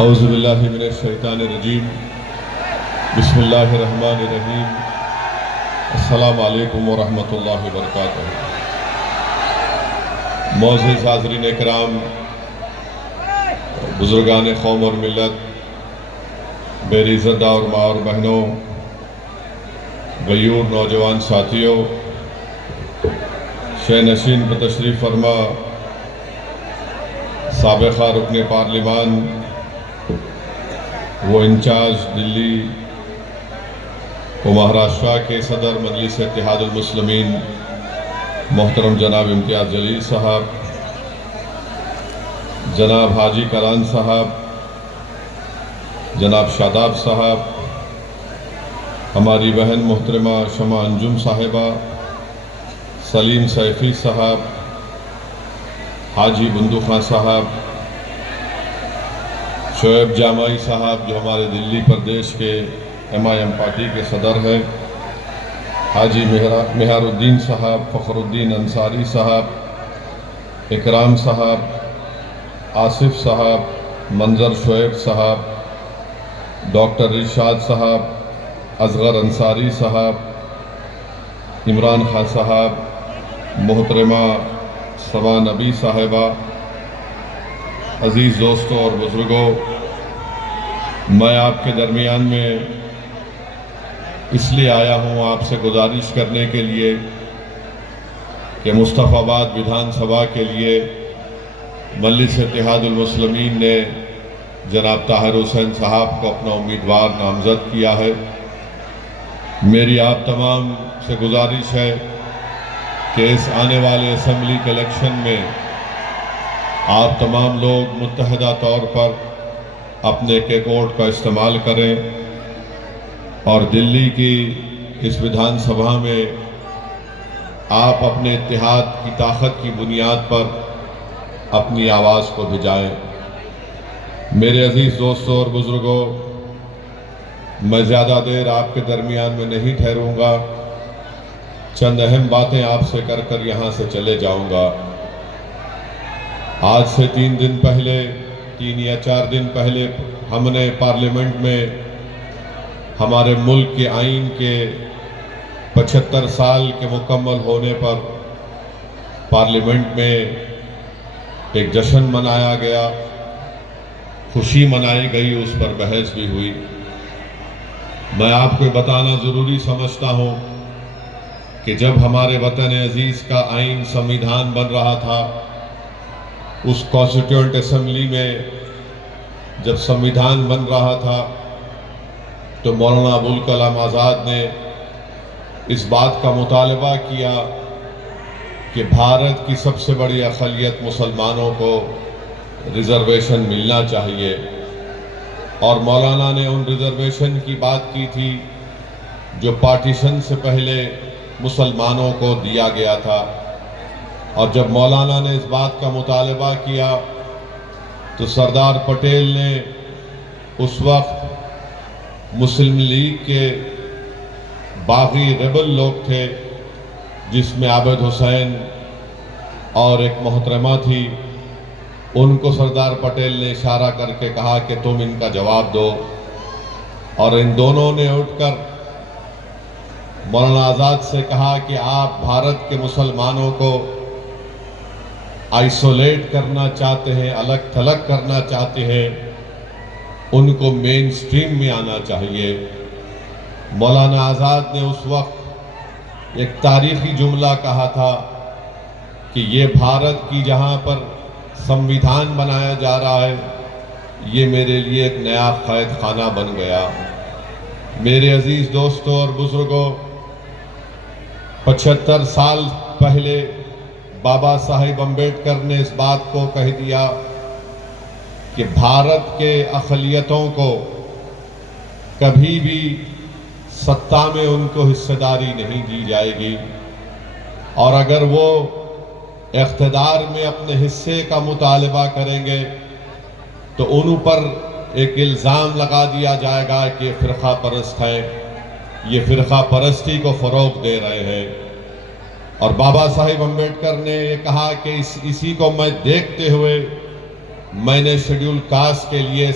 اعوذ باللہ من الشیطان الرجیم بسم اللہ الرحمن الرحیم السلام علیکم ورحمۃ اللہ وبرکاتہ۔ معزز حاضرین اکرام، بزرگان قوم اور ملت، میری عزت اور ماں اور بہنوں، غیور نوجوان ساتھیوں، شہ نشین پر تشریف فرما سابقہ رکن پارلیمان وہ انچارج دلی و مہاراشٹرا کے صدر مجلس اتحاد المسلمین محترم جناب امتیاز جلیل صاحب، جناب حاجی کران صاحب، جناب شاداب صاحب، ہماری بہن محترمہ شمع انجم صاحبہ، سلیم سیفی صاحب، حاجی بندو خان صاحب، شعیب جامعی صاحب جو ہمارے دلی پردیش کے MIM پارٹی کے صدر ہیں، حاجی مہار الدین صاحب، فخر الدین انصاری صاحب، اکرام صاحب، آصف صاحب، منظر شعیب صاحب، ڈاکٹر ارشاد صاحب، اصغر انصاری صاحب، عمران خان صاحب، محترمہ سما نبی صاحبہ، عزیز دوستوں اور بزرگوں، میں آپ کے درمیان میں اس لیے آیا ہوں آپ سے گزارش کرنے کے لیے کہ مصطفیٰ آباد وِدھان سبھا کے لیے مجلس اتحاد المسلمین نے جناب طاہر حسین صاحب کو اپنا امیدوار نامزد کیا ہے۔ میری آپ تمام سے گزارش ہے کہ اس آنے والے اسمبلی کے الیکشن میں آپ تمام لوگ متحدہ طور پر اپنے ایک ووٹ کا استعمال کریں اور دلی کی اس وِدھان سبھا میں آپ اپنے اتحاد کی طاقت کی بنیاد پر اپنی آواز کو بھجائیں۔ میرے عزیز دوستوں اور بزرگوں، میں زیادہ دیر آپ کے درمیان میں نہیں ٹھہروں گا، چند اہم باتیں آپ سے کر یہاں سے چلے جاؤں گا۔ آج سے 3 یا 4 دن پہلے ہم نے پارلیمنٹ میں ہمارے ملک کے آئین کے 75 سال کے مکمل ہونے پر پارلیمنٹ میں ایک جشن منایا گیا، خوشی منائی گئی، اس پر بحث بھی ہوئی۔ میں آپ کو بتانا ضروری سمجھتا ہوں کہ جب ہمارے وطن عزیز کا آئین سمویدھان بن رہا تھا، اس کانسٹیٹیوئنٹ اسمبلی میں جب سمویدھان بن رہا تھا تو مولانا ابوالکلام آزاد نے اس بات کا مطالبہ کیا کہ بھارت کی سب سے بڑی اقلیت مسلمانوں کو ریزرویشن ملنا چاہیے، اور مولانا نے ان ریزرویشن کی بات کی تھی جو پارٹیشن سے پہلے مسلمانوں کو دیا گیا تھا۔ اور جب مولانا نے اس بات کا مطالبہ کیا تو سردار پٹیل نے اس وقت مسلم لیگ کے باغی ریبل لوگ تھے، جس میں عابد حسین اور ایک محترمہ تھی، ان کو سردار پٹیل نے اشارہ کر کے کہا کہ تم ان کا جواب دو، اور ان دونوں نے اٹھ کر مولانا آزاد سے کہا کہ آپ بھارت کے مسلمانوں کو آئسولیٹ کرنا چاہتے ہیں، الگ تھلگ کرنا چاہتے ہیں، ان کو مین سٹریم میں آنا چاہیے۔ مولانا آزاد نے اس وقت ایک تاریخی جملہ کہا تھا کہ یہ بھارت کی جہاں پر سمویدھان بنایا جا رہا ہے، یہ میرے لیے ایک نیا قید خانہ بن گیا۔ میرے عزیز دوستوں اور بزرگوں، 75 سال پہلے بابا صاحب امبیڈکر نے اس بات کو کہہ دیا کہ بھارت کے اقلیتوں کو کبھی بھی سطح میں ان کو حصہ داری نہیں دی جائے گی، اور اگر وہ اقتدار میں اپنے حصے کا مطالبہ کریں گے تو ان پر ایک الزام لگا دیا جائے گا کہ یہ فرقہ پرست ہیں، یہ فرقہ پرستی کو فروغ دے رہے ہیں۔ اور بابا صاحب امبیڈکر نے یہ کہا کہ اسی کو میں دیکھتے ہوئے میں نے شیڈول کاسٹ کے لیے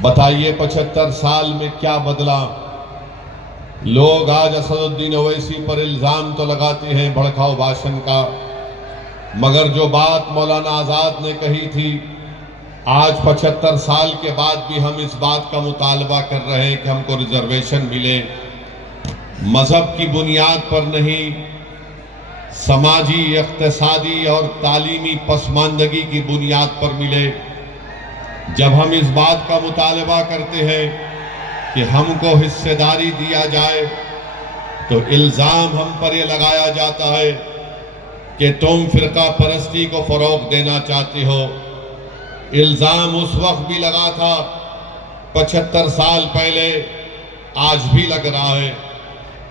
بتائیے 75 سال میں کیا بدلا؟ لوگ آج اسد الدین اویسی پر الزام تو لگاتے ہیں بھڑکاؤ بھاشن کا، مگر جو بات مولانا آزاد نے کہی تھی، آج 75 سال کے بعد بھی ہم اس بات کا مطالبہ کر رہے ہیں کہ ہم کو ریزرویشن ملے، مذہب کی بنیاد پر نہیں، سماجی، اقتصادی اور تعلیمی پسماندگی کی بنیاد پر ملے۔ جب ہم اس بات کا مطالبہ کرتے ہیں کہ ہم کو حصہ داری دیا جائے تو الزام ہم پر یہ لگایا جاتا ہے کہ تم فرقہ پرستی کو فروغ دینا چاہتے ہو۔ الزام اس وقت بھی لگا تھا 75 سال پہلے، آج بھی لگ رہا ہے۔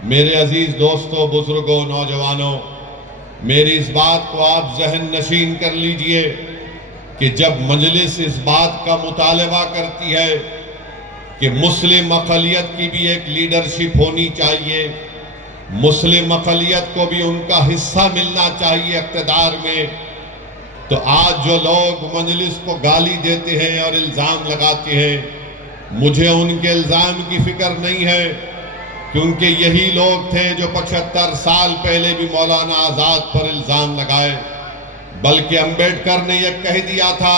میرے عزیز دوستوں، بزرگوں، نوجوانوں، میری اس بات کو آپ ذہن نشین کر لیجئے کہ جب مجلس اس بات کا مطالبہ کرتی ہے کہ مسلم اقلیت کی بھی ایک لیڈرشپ ہونی چاہیے، مسلم اقلیت کو بھی ان کا حصہ ملنا چاہیے اقتدار میں، تو آج جو لوگ مجلس کو گالی دیتے ہیں اور الزام لگاتے ہیں، مجھے ان کے الزام کی فکر نہیں ہے، کیونکہ یہی لوگ تھے جو 75 سال پہلے بھی مولانا آزاد پر الزام لگائے۔ بلکہ امبیڈکر نے یہ کہہ دیا تھا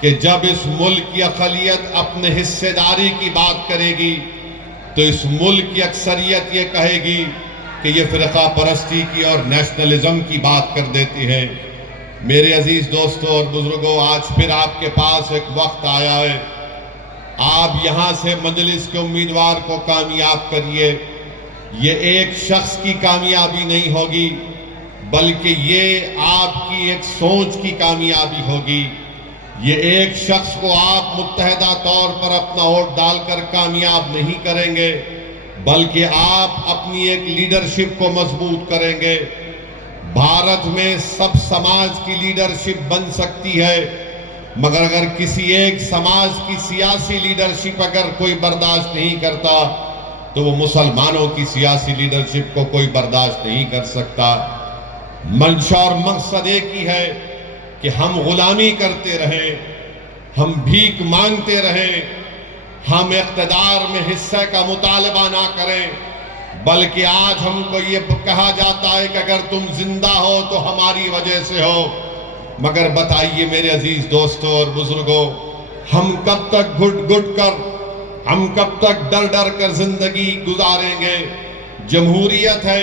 کہ جب اس ملک کی اقلیت اپنے حصہ داری کی بات کرے گی تو اس ملک کی اکثریت یہ کہے گی کہ یہ فرقہ پرستی کی اور نیشنلزم کی بات کر دیتی ہے۔ میرے عزیز دوستوں اور بزرگوں، آج پھر آپ کے پاس ایک وقت آیا ہے، آپ یہاں سے مجلس کے امیدوار کو کامیاب کریے۔ یہ ایک شخص کی کامیابی نہیں ہوگی، بلکہ یہ آپ کی ایک سوچ کی کامیابی ہوگی۔ یہ ایک شخص کو آپ متحدہ طور پر اپنا ووٹ ڈال کر کامیاب نہیں کریں گے، بلکہ آپ اپنی ایک لیڈرشپ کو مضبوط کریں گے۔ بھارت میں سب سماج کی لیڈرشپ بن سکتی ہے، مگر اگر کسی ایک سماج کی سیاسی لیڈرشپ اگر کوئی برداشت نہیں کرتا تو وہ مسلمانوں کی سیاسی لیڈرشپ کو کوئی برداشت نہیں کر سکتا۔ منشا اور مقصد ایک ہی ہے کہ ہم غلامی کرتے رہیں، ہم بھیک مانگتے رہیں، ہم اقتدار میں حصہ کا مطالبہ نہ کریں، بلکہ آج ہم کو یہ کہا جاتا ہے کہ اگر تم زندہ ہو تو ہماری وجہ سے ہو۔ مگر بتائیے میرے عزیز دوستوں اور بزرگوں، ہم کب تک گھٹ گھٹ کر، ہم کب تک ڈر ڈر کر زندگی گزاریں گے؟ جمہوریت ہے،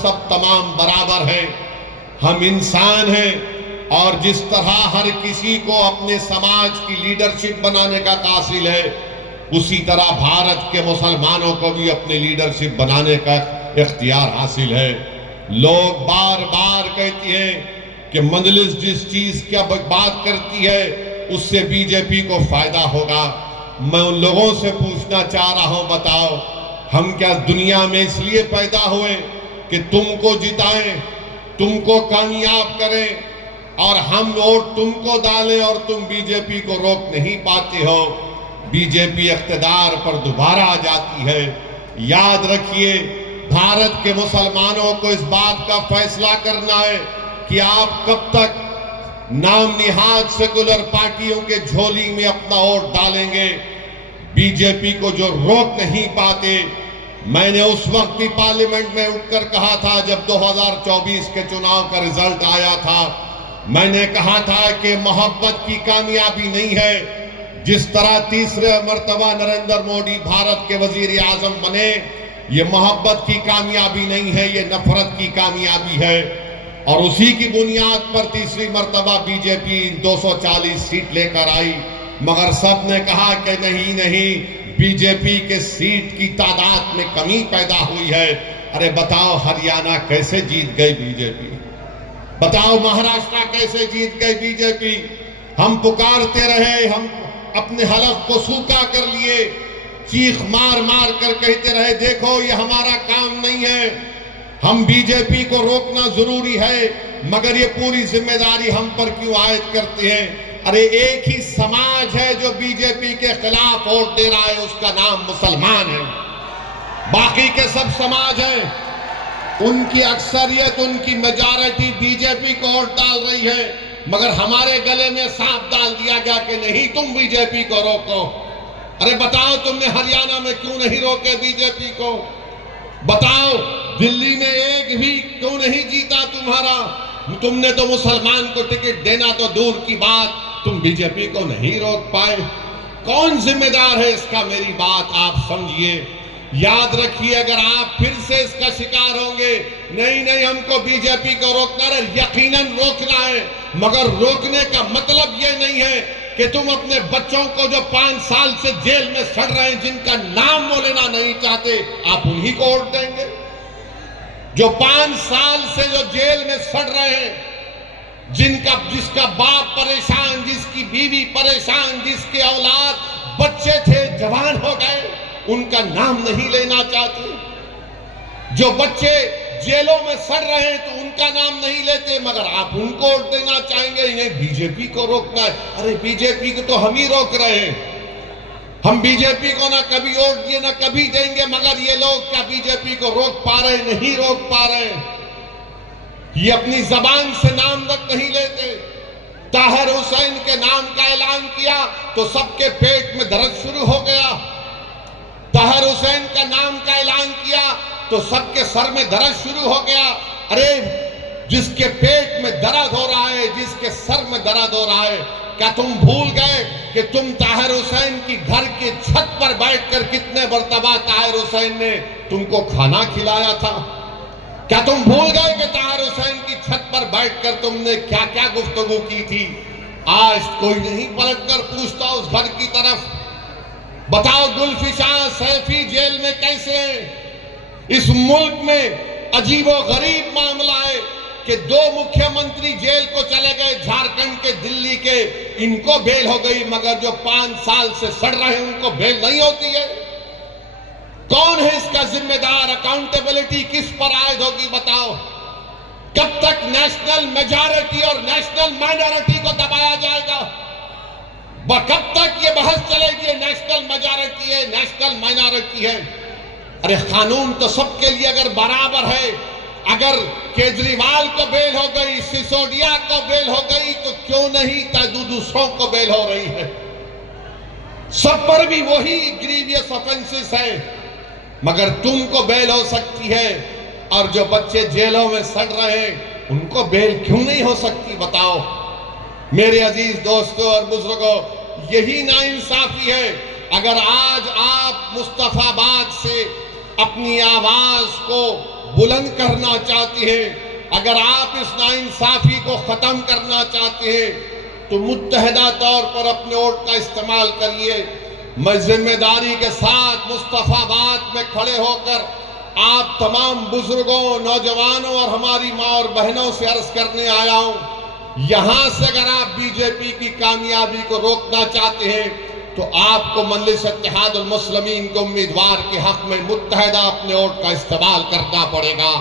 سب تمام برابر ہیں، ہم انسان ہیں، اور جس طرح ہر کسی کو اپنے سماج کی لیڈرشپ بنانے کا حاصل ہے، اسی طرح بھارت کے مسلمانوں کو بھی اپنے لیڈرشپ بنانے کا اختیار حاصل ہے۔ لوگ بار بار کہتے ہیں کہ مجلس جس چیز کی بات کرتی ہے اس سے بی جے پی کو فائدہ ہوگا۔ میں ان لوگوں سے پوچھنا چاہ رہا ہوں، بتاؤ ہم کیا دنیا میں اس لیے پیدا ہوئے کہ تم کو جتائیں، تم کو کامیاب کریں، اور ہم ووٹ تم کو ڈالیں اور تم بی جے پی کو روک نہیں پاتے ہو؟ بی جے پی اقتدار پر دوبارہ آ جاتی ہے۔ یاد رکھیے، بھارت کے مسلمانوں کو اس بات کا فیصلہ کرنا ہے کہ آپ کب تک نام نہاد سیکولر پارٹیوں کے جھولی میں اپنا ووٹ ڈالیں گے؟ بی جے پی کو جو روک نہیں پاتے، میں نے اس وقت بھی پارلیمنٹ میں اٹھ کر کہا تھا جب 2024 کے چناؤ کا رزلٹ آیا تھا، میں نے کہا تھا کہ محبت کی کامیابی نہیں ہے۔ جس طرح تیسرے مرتبہ نریندر مودی بھارت کے وزیر اعظم بنے، یہ محبت کی کامیابی نہیں ہے، یہ نفرت کی کامیابی ہے، اور اسی کی بنیاد پر تیسری مرتبہ بی جے پی 240 سیٹ لے کر آئی۔ مگر سب نے کہا کہ نہیں، بی جے پی کے سیٹ کی تعداد میں کمی پیدا ہوئی ہے۔ ارے بتاؤ ہریانہ کیسے جیت گئی بی جے پی؟ بتاؤ مہاراشٹر کیسے جیت گئی بی جے پی؟ ہم پکارتے رہے، ہم اپنے حلق کو سوکھا کر لیے، چیخ مار مار کر کہتے رہے دیکھو یہ ہمارا کام نہیں ہے، ہم بی جے پی کو روکنا ضروری ہے، مگر یہ پوری ذمہ داری ہم پر کیوں عائد کرتے ہیں؟ ارے ایک ہی سماج ہے جو بی جے پی کے خلاف ووٹ دے رہا ہے، اس کا نام مسلمان ہے۔ باقی کے سب سماج ہیں، ان کی اکثریت، ان کی میجارٹی بی جے پی کو ووٹ ڈال رہی ہے، مگر ہمارے گلے میں سانپ ڈال دیا گیا کہ نہیں، تم بی جے پی کو روکو۔ ارے بتاؤ تم نے ہریانہ میں کیوں نہیں روکے بی جے پی کو؟ بتاؤ دلی میں ایک بھی کیوں نہیں جیتا تمہارا؟ تم نے تو مسلمان کو ٹکٹ دینا تو دور کی بات، تم بی جے پی کو نہیں روک پائے۔ کون ذمہ دار ہے اس کا؟ میری بات آپ سمجھیے، یاد رکھیے، اگر آپ پھر سے اس کا شکار ہوں گے، نہیں ہم کو بی جے پی کو روکنا ہے، یقیناً روکنا ہے، مگر روکنے کا مطلب یہ نہیں ہے کہ تم اپنے بچوں کو جو 5 سال سے جیل میں سڑ رہے ہیں، جن کا نام وہ لینا نہیں چاہتے، آپ انہی کو ووٹ دیں گے؟ جو 5 سال سے جو جیل میں سڑ رہے ہیں، جس کا باپ پریشان، جس کی بیوی پریشان، جس کے اولاد بچے تھے جوان ہو گئے، ان کا نام نہیں لینا چاہتے؟ جو بچے جیلوں میں سڑ رہے ہیں تو ان کا نام نہیں لیتے، مگر آپ ان کو ووٹ دینا چاہیں گے، انہیں بی جے پی کو روکنا ہے۔ ارے بی جے پی کو تو ہم ہی روک رہے ہیں، ہم بی جے پی کو نہ کبھی ووٹ دیے نہ کبھی دیں گے، مگر یہ لوگ کیا بی جے پی کو روک پا رہے؟ نہیں روک پا رہے۔ یہ اپنی زبان سے نام تک نہیں لیتے۔ طاہر حسین کے نام کا اعلان کیا تو سب کے پیٹ میں درد شروع ہو گیا۔ طاہر حسین کا نام کا اعلان کیا تو سب کے سر میں درد شروع ہو گیا۔ ارے جس کے پیٹ میں درد ہو رہا ہے، جس کے سر میں درد ہو رہا ہے، کیا تم بھول گئے کہ تم طاہر حسین کی گھر کی چھت پر بیٹھ کر کتنے مرتبہ طاہر حسین نے تم کو کھانا کھلایا تھا؟ کیا تم بھول گئے کہ طاہر حسین کی چھت پر بیٹھ کر تم نے کیا کیا گفتگو کی تھی؟ آج کوئی نہیں پلٹ کر پوچھتا اس گھر کی طرف۔ بتاؤ گلفشاں سیفی جیل میں کیسے ہیں؟ اس ملک میں عجیب و غریب معاملہ ہے کہ 2 مکھیہ منتری جیل کو چلے گئے، جھارکھنڈ کے، دلی کے، ان کو بیل ہو گئی، مگر جو 5 سال سے سڑ رہے ہیں ان کو بیل نہیں ہوتی ہے۔ کون ہے اس کا ذمہ دار؟ اکاؤنٹیبلٹی کس پر عائد ہوگی؟ بتاؤ کب تک نیشنل میجارٹی اور نیشنل مائنورٹی کو دبایا جائے گا؟ کب تک یہ بحث چلے گی نیشنل میجارٹی ہے، نیشنل مائنورٹی ہے؟ ارے قانون تو سب کے لیے اگر برابر ہے، اگر کیجریوال کو بیل ہو گئی، سسودیا کو بیل ہو گئی، تو کیوں نہیں دوسروں کو بیل ہو رہی ہے؟ سب پر بھی وہی گریویس آفنسز ہے، مگر تم کو بیل ہو سکتی ہے، اور جو بچے جیلوں میں سڑ رہے ہیں ان کو بیل کیوں نہیں ہو سکتی؟ بتاؤ میرے عزیز دوستوں اور بزرگوں، یہی ناانصافی ہے۔ اگر آج آپ مصطفی آباد سے اپنی آواز کو بلند کرنا چاہتے ہیں، اگر آپ اس ناانصافی کو ختم کرنا چاہتے ہیں، تو متحدہ طور پر اپنے ووٹ کا استعمال کریے۔ میں ذمہ داری کے ساتھ مصطفی آباد میں کھڑے ہو کر آپ تمام بزرگوں، نوجوانوں اور ہماری ماں اور بہنوں سے عرض کرنے آیا ہوں، یہاں سے اگر آپ بی جے پی کی کامیابی کو روکنا چاہتے ہیں تو آپ کو مجلس اتحاد المسلمین کے امیدوار کے حق میں متحدہ اپنے ووٹ کا استعمال کرنا پڑے گا۔